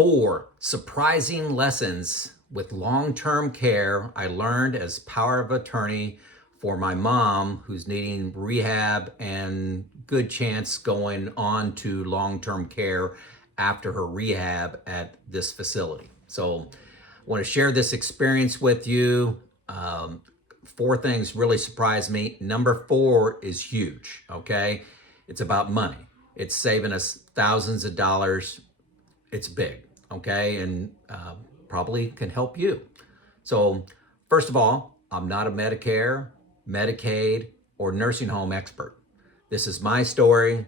4 surprising lessons with long-term care I learned as power of attorney for my mom who's needing rehab and good chance going on to long-term care after her rehab at this facility. So I want to share this experience with you. 4 things really surprised me. Number 4 is huge, okay? It's about money. It's saving us thousands of dollars. It's big, okay? And probably can help you. So first of all, I'm not a Medicare, Medicaid, or nursing home expert. This is my story.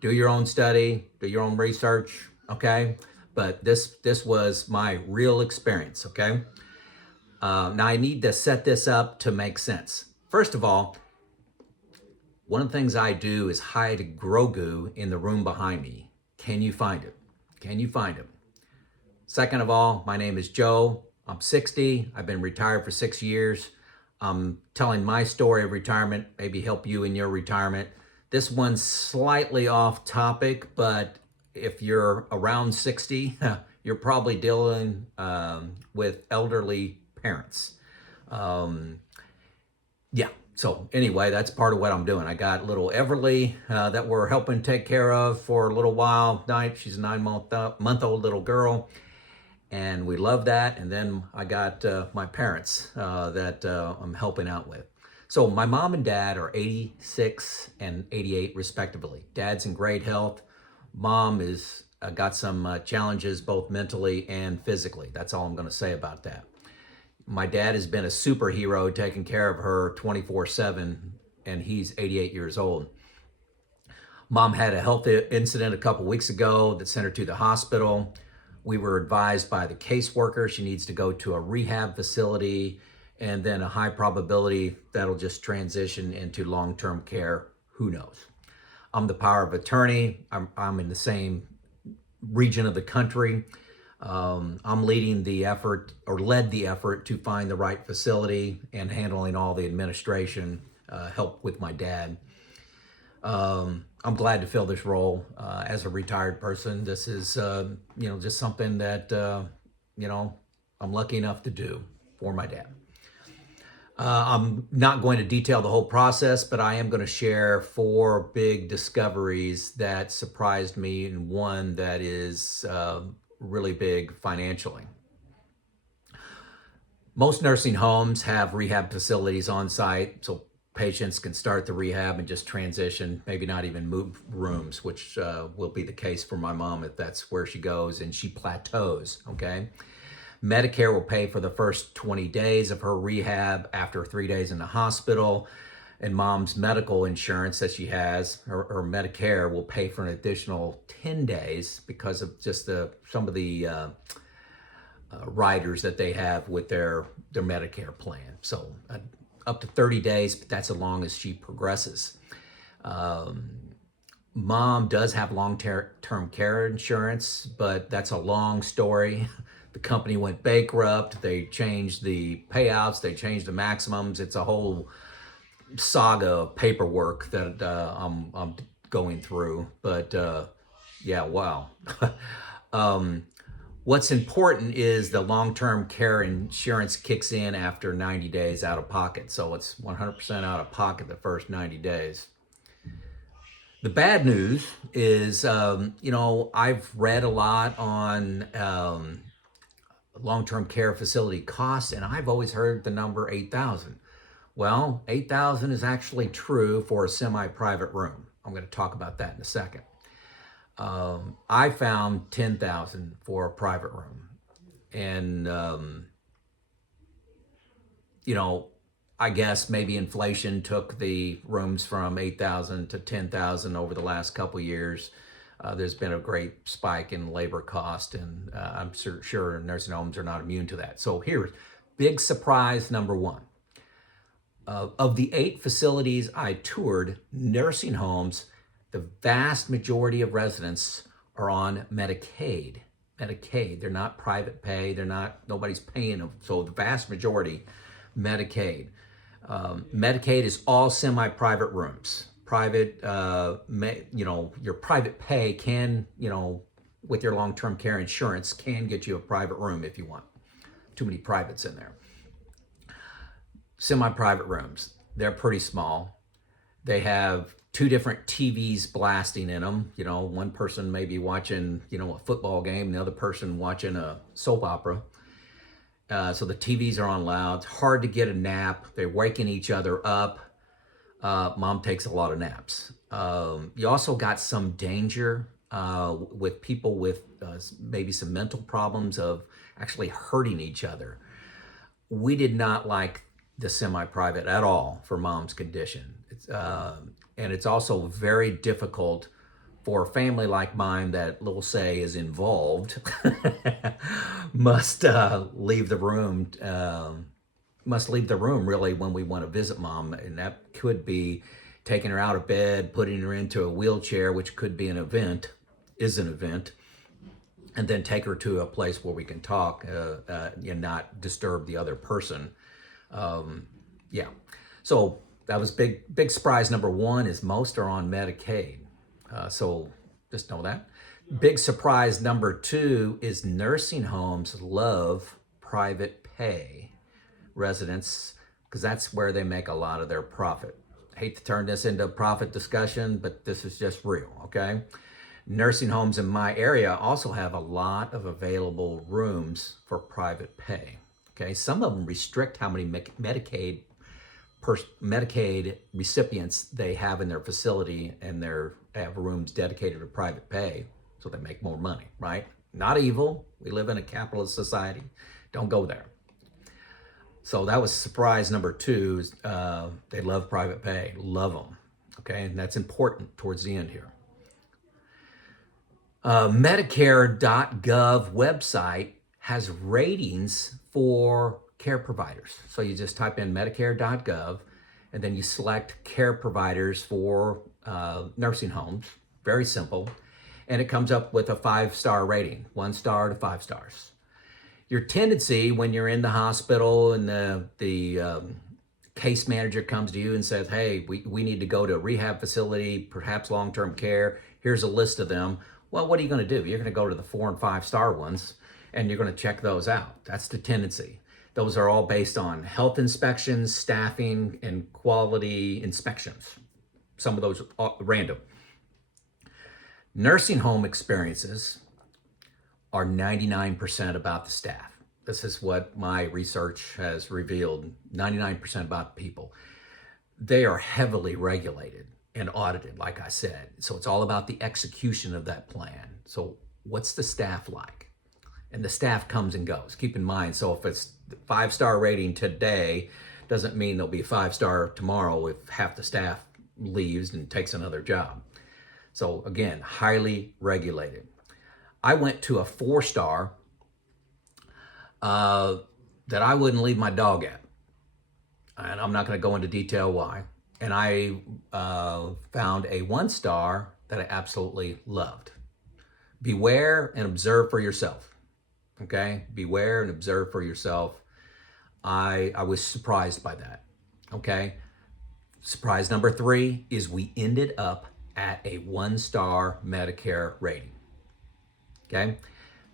Do your own study, do your own research, okay? But this was my real experience, okay? Now I need to set this up to make sense. First of all, one of the things I do is hide Grogu in the room behind me. Can you find it? Can you find him? Second of all, my name is Joe. I'm 60. I've been retired for 6 years. I'm telling my story of retirement, maybe help you in your retirement. This one's slightly off topic, but if you're around 60, you're probably dealing with elderly parents. Yeah, so anyway, that's part of what I'm doing. I got little Everly that we're helping take care of for a little while. She's a 9-month-old little girl, and we love that. And then I got my parents that I'm helping out with. So my mom and dad are 86 and 88 respectively. Dad's in great health. Mom is got some challenges both mentally and physically. That's all I'm going to say about that. My dad has been a superhero taking care of her 24/7, and he's 88 years old. Mom had a health incident a couple weeks ago that sent her to the hospital. We were advised by the caseworker she needs to go to a rehab facility, and then a high probability that'll just transition into long-term care. Who knows? I'm the power of attorney. I'm in the same region of the country. I'm leading the effort, or led the effort, to find the right facility and handling all the administration, help with my dad. I'm glad to fill this role as a retired person. This is, just something that, I'm lucky enough to do for my dad. I'm not going to detail the whole process, but I am going to share 4 big discoveries that surprised me, and one that is really big financially. Most nursing homes have rehab facilities on site, so patients can start the rehab and just transition, maybe not even move rooms, which will be the case for my mom if that's where she goes and she plateaus, okay? Medicare will pay for the first 20 days of her rehab after 3 days in the hospital, and mom's medical insurance that she has, or Medicare, will pay for an additional 10 days because of just some of the riders that they have with their Medicare plan. So up to 30 days, but that's as long as she progresses. Mom does have long-term care insurance, but that's a long story. The company went bankrupt. They changed the payouts. They changed the maximums. It's a whole saga of paperwork that I'm going through. But yeah, wow. What's important is the long-term care insurance kicks in after 90 days out of pocket. So it's 100% out of pocket the first 90 days. The bad news is, I've read a lot on long-term care facility costs, and I've always heard the number 8,000. Well, 8,000 is actually true for a semi-private room. I'm going to talk about that in a second. I found 10,000 for a private room. And, I guess maybe inflation took the rooms from 8,000 to 10,000 over the last couple of years. There's been a great spike in labor cost, and I'm sure nursing homes are not immune to that. So here's big surprise number 1. Of the 8 facilities I toured, nursing homes, the vast majority of residents are on Medicaid. Medicaid, they're not private pay, nobody's paying them. So the vast majority, Medicaid. Medicaid is all semi-private rooms. Private, your private pay can, with your long-term care insurance can get you a private room if you want. Too many privates in there. Semi-private rooms, they're pretty small. They have 2 different TVs blasting in them. You know, one person may be watching, you know, a football game, the other person watching a soap opera. So the TVs are on loud. It's hard to get a nap. They're waking each other up. Mom takes a lot of naps. You also got some danger with people with maybe some mental problems of actually hurting each other. We did not like the semi-private at all for Mom's condition. And it's also very difficult for a family like mine that, we'll say, is involved, must leave the room. Must leave the room really when we want to visit Mom, and that could be taking her out of bed, putting her into a wheelchair, which could be an event, and then take her to a place where we can talk and not disturb the other person. Yeah, so that was big surprise. Number 1 is most are on Medicaid. So just know that. Big surprise number 2 is nursing homes love private pay residents because that's where they make a lot of their profit. I hate to turn this into a profit discussion, but this is just real, okay? Nursing homes in my area also have a lot of available rooms for private pay, okay? Some of them restrict how many Medicaid recipients they have in their facility, and they have rooms dedicated to private pay, so they make more money, right? Not evil. We live in a capitalist society. Don't go there. So that was surprise number 2. They love private pay, love them, okay? And that's important towards the end here. Medicare.gov website has ratings for care providers. So you just type in Medicare.gov, and then you select care providers for nursing homes. Very simple. And it comes up with a 5-star rating, 1 star to 5 stars. Your tendency when you're in the hospital and the case manager comes to you and says, hey, we need to go to a rehab facility, perhaps long-term care. Here's a list of them. Well, what are you going to do? You're going to go to the 4 and 5 star ones, and you're going to check those out. That's the tendency. Those are all based on health inspections, staffing, and quality inspections. Some of those are random. Nursing home experiences are 99% about the staff. This is what my research has revealed, 99% about the people. They are heavily regulated and audited, like I said. So it's all about the execution of that plan. So what's the staff like? And the staff comes and goes. Keep in mind, so if it's 5-star rating today, doesn't mean there'll be a 5-star tomorrow if half the staff leaves and takes another job. So again, highly regulated. I went to a 4-star that I wouldn't leave my dog at. And I'm not going to go into detail why. And I found a 1-star that I absolutely loved. Beware and observe for yourself. Okay? Beware and observe for yourself. I was surprised by that. Okay? Surprise number 3 is we ended up at a 1-star Medicare rating. Okay?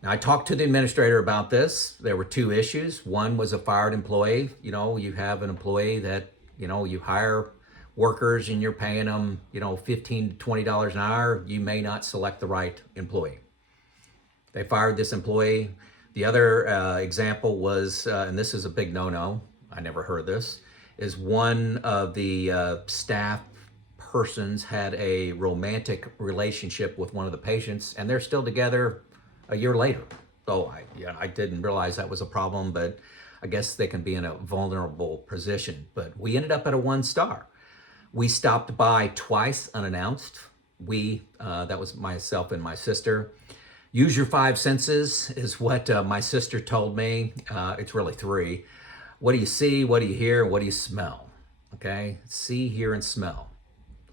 Now, I talked to the administrator about this. There were 2 issues. One was a fired employee. You know, you have an employee that, you know, you hire workers and you're paying them, you know, $15 to $20 an hour. You may not select the right employee. They fired this employee. The other example was, and this is a big no-no, I never heard this, is one of the staff persons had a romantic relationship with one of the patients, and they're still together a year later. So I didn't realize that was a problem, but I guess they can be in a vulnerable position. But we ended up at a 1-star. We stopped by twice unannounced. That was myself and my sister. Use your 5 senses is what my sister told me. It's really 3. What do you see? What do you hear? What do you smell? Okay? See, hear, and smell.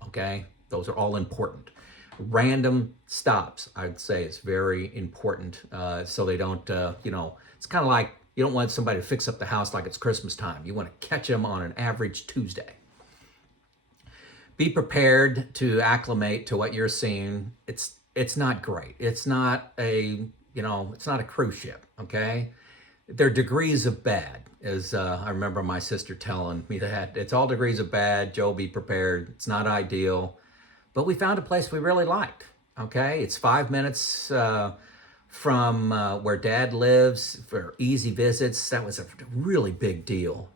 Okay? Those are all important. Random stops, I'd say, is very important so they don't, you know, it's kind of like you don't want somebody to fix up the house like it's Christmas time. You want to catch them on an average Tuesday. Be prepared to acclimate to what you're seeing. it's not great. It's not it's not a cruise ship, okay? They're degrees of bad, as I remember my sister telling me that. It's all degrees of bad. Joe, be prepared. It's not ideal. But we found a place we really liked, okay? It's 5 minutes from where Dad lives for easy visits. That was a really big deal.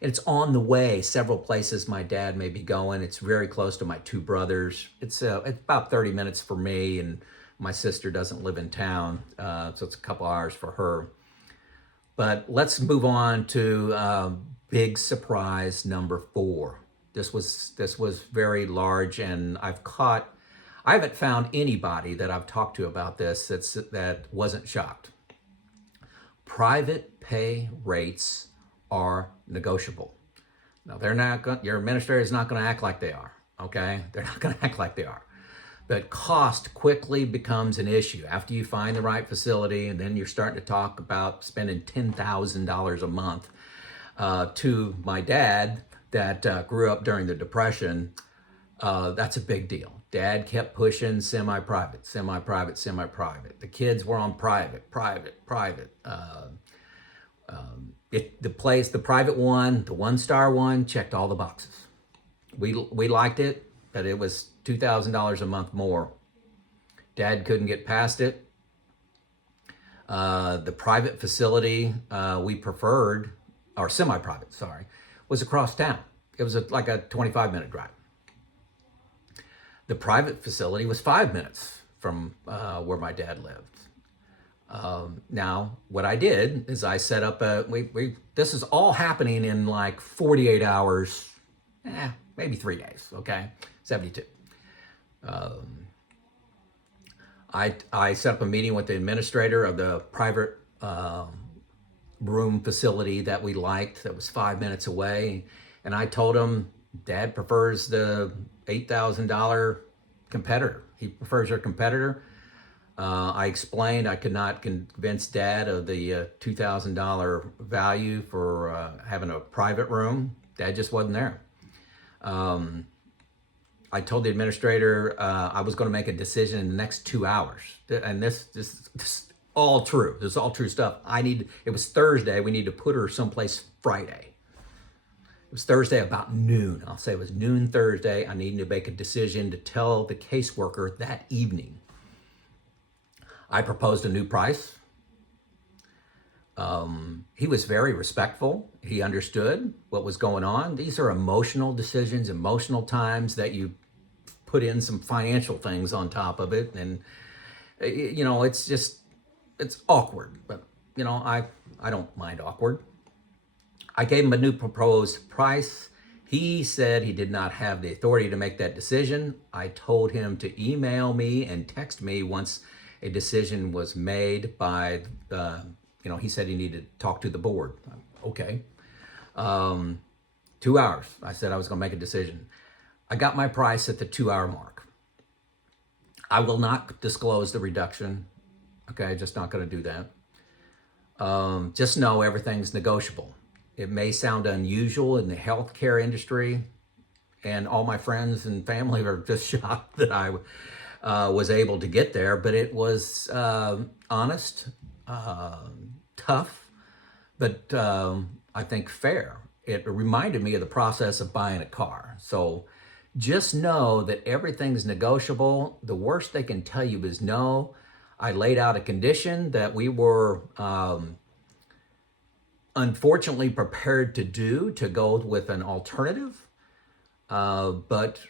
It's on the way, several places my dad may be going. It's very close to my two brothers. It's about 30 minutes for me, and my sister doesn't live in town, so it's a couple hours for her. But let's move on to big surprise number 4. This was very large, and I haven't found anybody that I've talked to about this that wasn't shocked. Private pay rates are negotiable. Now, your administrator is not going to act like they are, okay? They're not going to act like they are. But cost quickly becomes an issue after you find the right facility, and then you're starting to talk about spending $10,000 a month. To my dad that grew up during the Depression, that's a big deal. Dad kept pushing semi-private, semi-private, semi-private. The kids were on private. The private one, the one-star one, checked all the boxes. We liked it, but it was $2,000 a month more. Dad couldn't get past it. The private facility we preferred, or semi-private, sorry, was across town. It was like a 25-minute drive. The private facility was 5 minutes from where my dad lived. Now, what I did is I set up this is all happening in like 48 hours, maybe 3 days, okay? 72. I set up a meeting with the administrator of the private room facility that we liked that was 5 minutes away. And I told him Dad prefers the $8,000 competitor. He prefers their competitor. I explained I could not convince Dad of the $2,000 value for having a private room. Dad just wasn't there. I told the administrator I was going to make a decision in the next 2 hours. And this is all true. This is all true stuff. It was Thursday. We need to put her someplace Friday. It was Thursday about noon. I'll say it was noon Thursday. I needed to make a decision to tell the caseworker that evening. I proposed a new price. He was very respectful. He understood what was going on. These are emotional decisions, emotional times that you put in some financial things on top of it. And, it's awkward. But, I don't mind awkward. I gave him a new proposed price. He said he did not have the authority to make that decision. I told him to email me and text me once a decision was made by, he said he needed to talk to the board. Okay. 2 hours. I said I was going to make a decision. I got my price at the 2-hour mark. I will not disclose the reduction. Okay, just not going to do that. Just know everything's negotiable. It may sound unusual in the healthcare industry, and all my friends and family are just shocked that I was able to get there, but it was honest, tough, but I think fair. It reminded me of the process of buying a car. So just know that everything's negotiable. The worst they can tell you is no. I laid out a condition that we were unfortunately prepared to go with an alternative, but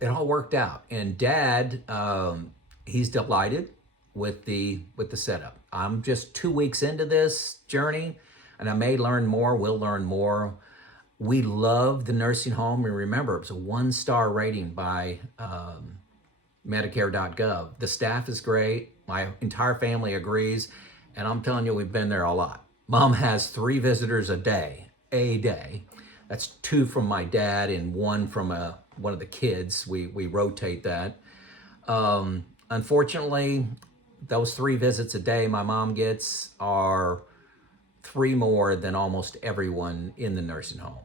it all worked out. And Dad, he's delighted with the setup. I'm just 2 weeks into this journey, and I may learn more. We'll learn more. We love the nursing home, and remember, it was a 1-star rating by Medicare.gov. The staff is great. My entire family agrees, and I'm telling you, we've been there a lot. Mom has 3 visitors a day. That's 2 from my dad and 1 from one of the kids. We rotate that. Unfortunately, those 3 visits a day my mom gets are 3 more than almost everyone in the nursing home.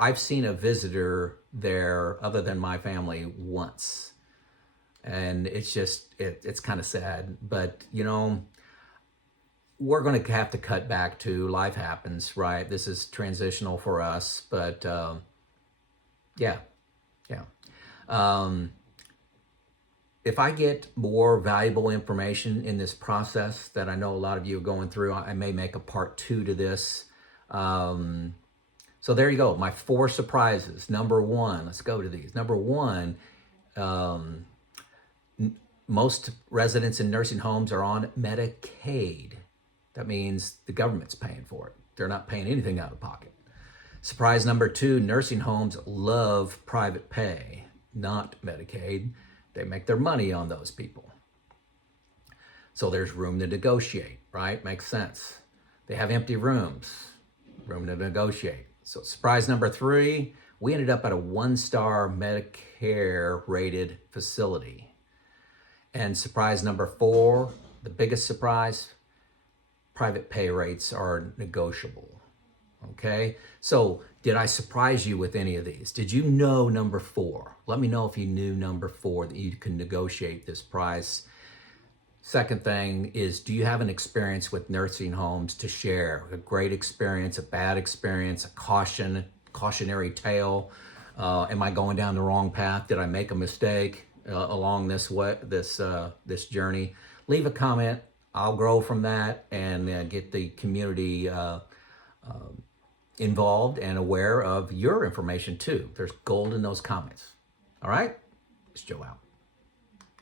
I've seen a visitor there other than my family once. And it's just, it's kind of sad. But, you know, we're going to have to cut back to life happens, right? This is transitional for us. But yeah, yeah. If I get more valuable information in this process that I know a lot of you are going through, I may make a part 2 to this. So there you go, my 4 surprises. Number 1, let's go to these. Number 1, most residents in nursing homes are on Medicaid. That means the government's paying for it. They're not paying anything out of pocket. Surprise number 2, nursing homes love private pay, not Medicaid. They make their money on those people. So there's room to negotiate, right? Makes sense. They have empty rooms, room to negotiate. So surprise number 3, we ended up at a 1-star Medicare rated facility. And surprise number 4, the biggest surprise, private pay rates are negotiable. Okay, so did I surprise you with any of these? Did you know number 4? Let me know if you knew number 4, that you can negotiate this price. Second thing is, do you have an experience with nursing homes to share? A great experience, a bad experience, a cautionary tale? Am I going down the wrong path? Did I make a mistake along this journey? Leave a comment. I'll grow from that and get the community involved and aware of your information too. There's gold in those comments. All right, it's Joe out.